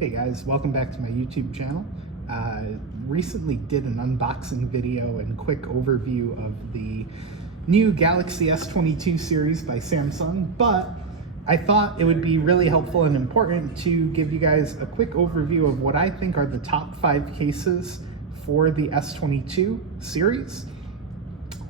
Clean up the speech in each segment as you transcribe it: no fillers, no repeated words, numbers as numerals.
Hey guys, welcome back to my YouTube channel. Recently did an unboxing video and quick overview of the new Galaxy S22 series by Samsung, but I thought it would be really helpful and important to give you guys a quick overview of what I think are the top 5 cases for the S22 series.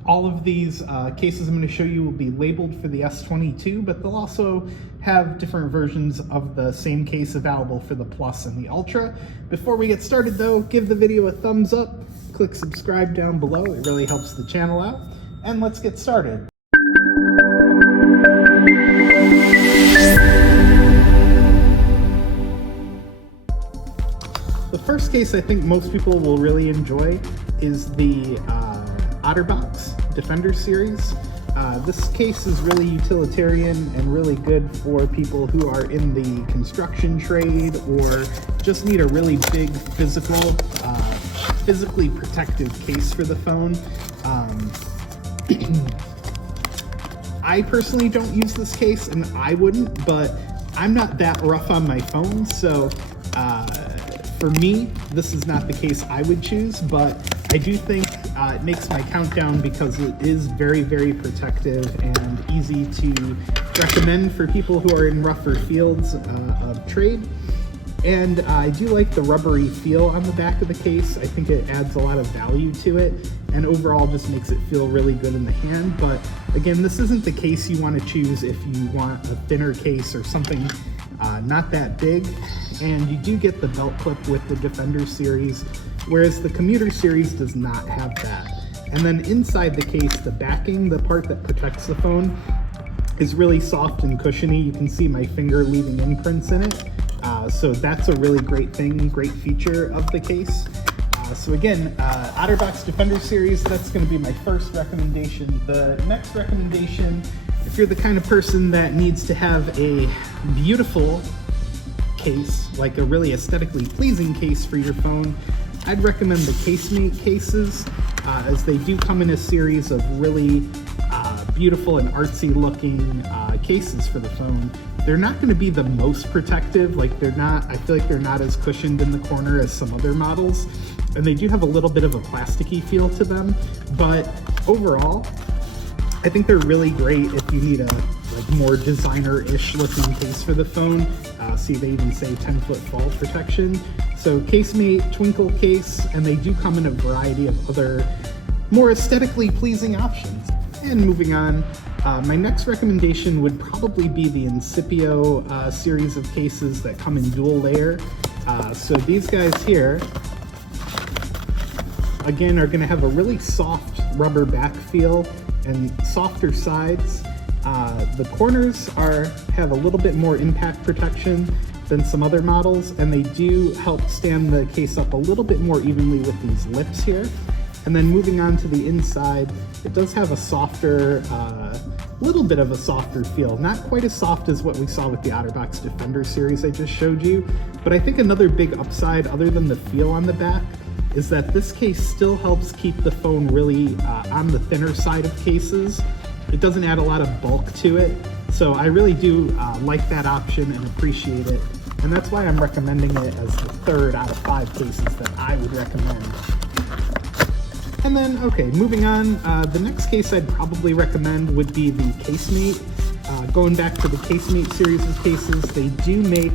All of these cases I'm going to show you will be labeled for the S22, but they'll also have different versions of the same case available for the Plus and the Ultra. Before we get started though, give the video a thumbs up, click subscribe down below, it really helps the channel out, and let's get started. The first case I think most people will really enjoy is the Otterbox Defender series. This case is really utilitarian and really good for people who are in the construction trade or just need a really big physically protective case for the phone. I personally don't use this case, and I wouldn't, but I'm not that rough on my phone, so for me, this is not the case I would choose, but I do think it makes my countdown because it is very, very protective and easy to recommend for people who are in rougher fields of trade. And I do like the rubbery feel on the back of the case. I think it adds a lot of value to it and overall just makes it feel really good in the hand. But again, this isn't the case you want to choose if you want a thinner case or something not that big. And you do get the belt clip with the Defender series, whereas the Commuter series does not have that. And then inside the case, the backing, the part that protects the phone, is really soft and cushiony. You can see my finger leaving imprints in it. So that's a really great thing, great feature of the case. So again, Otterbox Defender series, that's going to be my first recommendation. The next recommendation, if you're the kind of person that needs to have a beautiful case, like a really aesthetically pleasing case for your phone, I'd recommend the Casemate cases, as they do come in a series of really beautiful and artsy looking cases for the phone. They're not going to be the most protective, I feel like they're not as cushioned in the corner as some other models, and they do have a little bit of a plasticky feel to them, but overall, I think they're really great if you need a more designer-ish looking case for the phone. See, they even say 10-foot fall protection. So Casemate Twinkle case, and they do come in a variety of other more aesthetically pleasing options. And moving on, my next recommendation would probably be the Incipio series of cases that come in dual layer. So these guys here, again, are going to have a really soft rubber back feel and softer sides. The corners have a little bit more impact protection than some other models, and they do help stand the case up a little bit more evenly with these lips here. And then moving on to the inside, it does have a softer, little bit of a softer feel. Not quite as soft as what we saw with the Otterbox Defender series I just showed you, but I think another big upside, other than the feel on the back, is that this case still helps keep the phone really on the thinner side of cases. It doesn't add a lot of bulk to it, so I really do like that option and appreciate it, and that's why I'm recommending it as the 3rd out of 5 cases that I would recommend. And then, okay, moving on, the next case I'd probably recommend would be the Casemate. Going back to the Casemate series of cases, they do make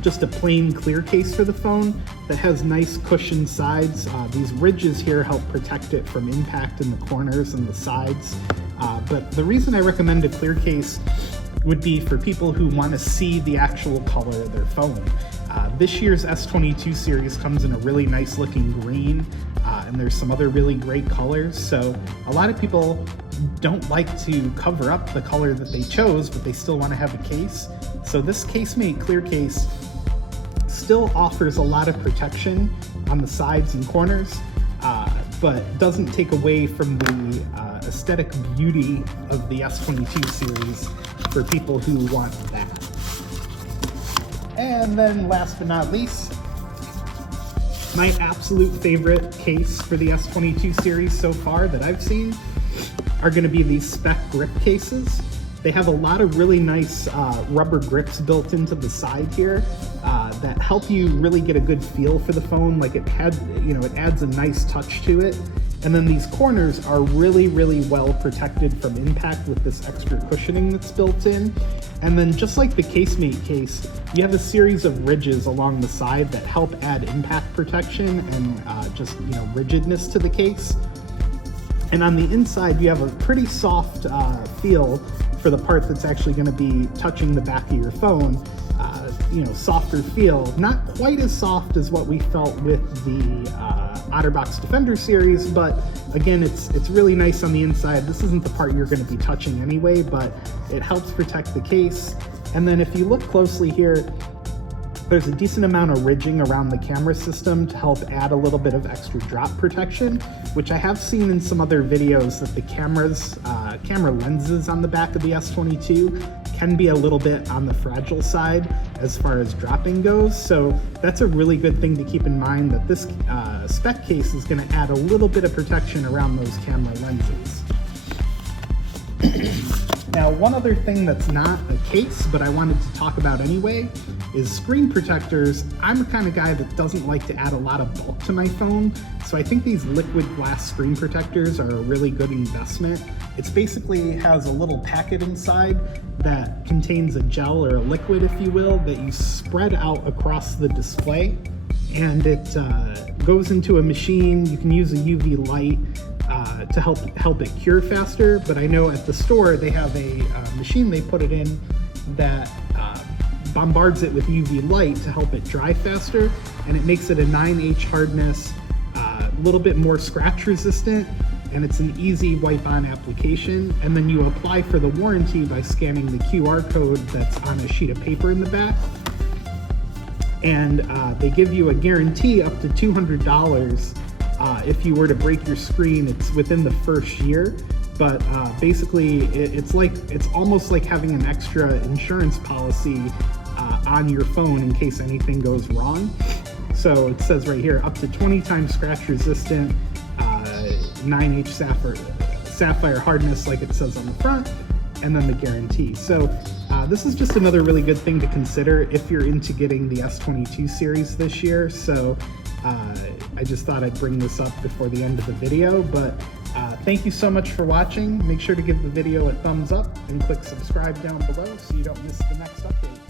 just a plain clear case for the phone that has nice cushioned sides. These ridges here help protect it from impact in the corners and the sides. But the reason I recommend a clear case would be for people who want to see the actual color of their phone. This year's S22 series comes in a really nice looking green, and there's some other really great colors. So a lot of people don't like to cover up the color that they chose, but they still want to have a case. So this Casemate clear case still offers a lot of protection on the sides and corners, but doesn't take away from the aesthetic beauty of the S22 series for people who want that. And then last but not least, my absolute favorite case for the S22 series so far that I've seen are going to be these Spec Grip cases. They have a lot of really nice rubber grips built into the side here that help you really get a good feel for the phone. Like it adds a nice touch to it. And then these corners are really, really well protected from impact with this extra cushioning that's built in. And then just like the Casemate case, you have a series of ridges along the side that help add impact protection and just rigidness to the case. And on the inside, you have a pretty soft feel for the part that's actually going to be touching the back of your phone. Softer feel, not quite as soft as what we felt with the Otterbox Defender series, but again, it's really nice on the inside. This isn't the part you're going to be touching anyway, but it helps protect the case. And then if you look closely here, there's a decent amount of ridging around the camera system to help add a little bit of extra drop protection, which I have seen in some other videos that the camera lenses on the back of the S22 can be a little bit on the fragile side as far as dropping goes. So that's a really good thing to keep in mind, that this spec case is going to add a little bit of protection around those camera lenses. Now, one other thing that's not a case, but I wanted to talk about anyway, is screen protectors. I'm the kind of guy that doesn't like to add a lot of bulk to my phone, so I think these liquid glass screen protectors are a really good investment. It's basically has a little packet inside that contains a gel or a liquid, if you will, that you spread out across the display, and it goes into a machine. You can use a UV light to help it cure faster, but I know at the store they have a machine they put it in that bombards it with UV light to help it dry faster, and it makes it a 9H hardness, a little bit more scratch resistant, and it's an easy wipe on application. And then you apply for the warranty by scanning the QR code that's on a sheet of paper in the back, and they give you a guarantee up to $200 if you were to break your screen. It's within the first year, but basically it's almost like having an extra insurance policy on your phone in case anything goes wrong. So it says right here, up to 20 times scratch resistant, 9H sapphire hardness, like it says on the front, and then the guarantee. So this is just another really good thing to consider if you're into getting the S22 series this year. So I just thought I'd bring this up before the end of the video, but thank you so much for watching. Make sure to give the video a thumbs up and click subscribe down below so you don't miss the next update.